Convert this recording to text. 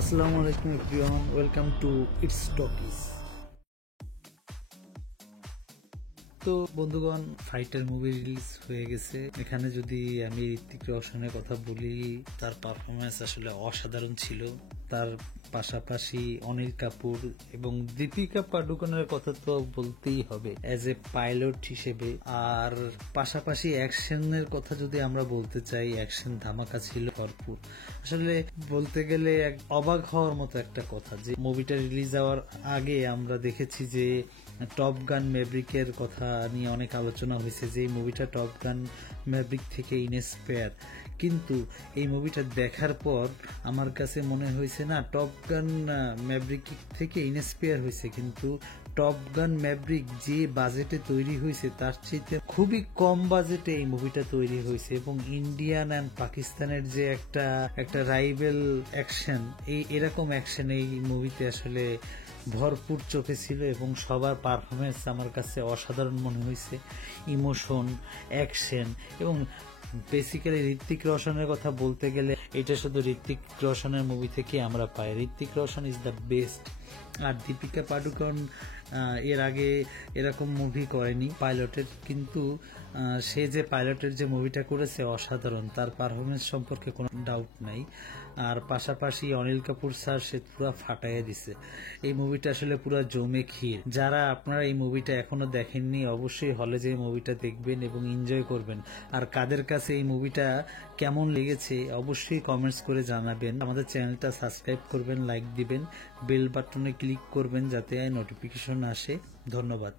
আসসালামু আলাইকুম everyone, welcome to its talkies. তো বন্ধুগণ, ফাইটার মুভি রিলিজ হয়ে গেছে। এখানে যদি আমি ঋত্বিক রোশনের কথা বলি, তার পারফরমেন্স আসলে অসাধারণ ছিল। তার পাশাপাশি অনিল কাপুর এবং দীপিকা পাডুকোনের কথা তো বলতেই হবে অ্যাজ এ পাইলট হিসেবে। আর পাশাপাশি অ্যাকশনের কথা যদি আমরা বলতে চাই, অ্যাকশন ধামাকা ছিল ভরপুর। আসলে বলতে গেলে অবাক হওয়ার মতো একটা কথা যে মুভিটা রিলিজ হওয়ার আগে আমরা দেখেছি যে টপ গান ম্যাভরিকের কথা নিয়ে অনেক আলোচনা হয়েছে যে এই মুভিটা টপ গান ম্যাভরিক থেকে ইন্সপায়ার, কিন্তু এই মুভিটা দেখার পর আমার কাছে মনে হয়েছে না টপ গান ম্যাভরিক থেকে ইন্সপায়ার হয়েছে, কিন্তু টপ গান ম্যাভরিক যে বাজেটে তৈরি হয়েছে তার চাইতে খুবই কম বাজেটে এই মুভিটা তৈরি হয়েছে। এবং ইন্ডিয়ান অ্যান্ড পাকিস্তানের যে একটা রাইভেল অ্যাকশন, এরকম অ্যাকশন এই মুভিতে আসলে ভরপুর চোখে ছিল এবং সবার পারফরমেন্স আমার কাছে অসাধারণ মনে হয়েছে। ইমোশন, অ্যাকশন এবং বেসিক্যালি ঋত্বিক রোশনের কথা বলতে গেলে এটা শুধু ঋত্বিক রোশনের মুভি থেকে আমরা পাই। Hrithik Roshan is the best. আর দীপিকা পাডুকোন এর আগে এরকম মুভি করেনি পাইলটের, কিন্তু সে যে পাইলটের যে মুভিটা করেছে অসাধারণ, তার পারফরমেন্স সম্পর্কে কোনো ডাউট নাই। আর পাশাপাশি অনিল কাপুর স্যার সে পুরো ফাটাইয়া দিছে। এই মুভিটা আসলে পুরো জমে ক্ষীর। যারা আপনারা এই মুভিটা এখনো দেখেননি অবশ্যই হলে যে মুভিটা দেখবেন এবং এনজয় করবেন। আর কাদের কাছে এই মুভিটা কেমন লেগেছে অবশ্যই কমেন্টস করে জানাবেন। আমাদের চ্যানেলটা সাবস্ক্রাইব করবেন, লাইক দিবেন, বেল বাটনে ক্লিক করবেন যাতে নোটিফিকেশন আসে। ধন্যবাদ।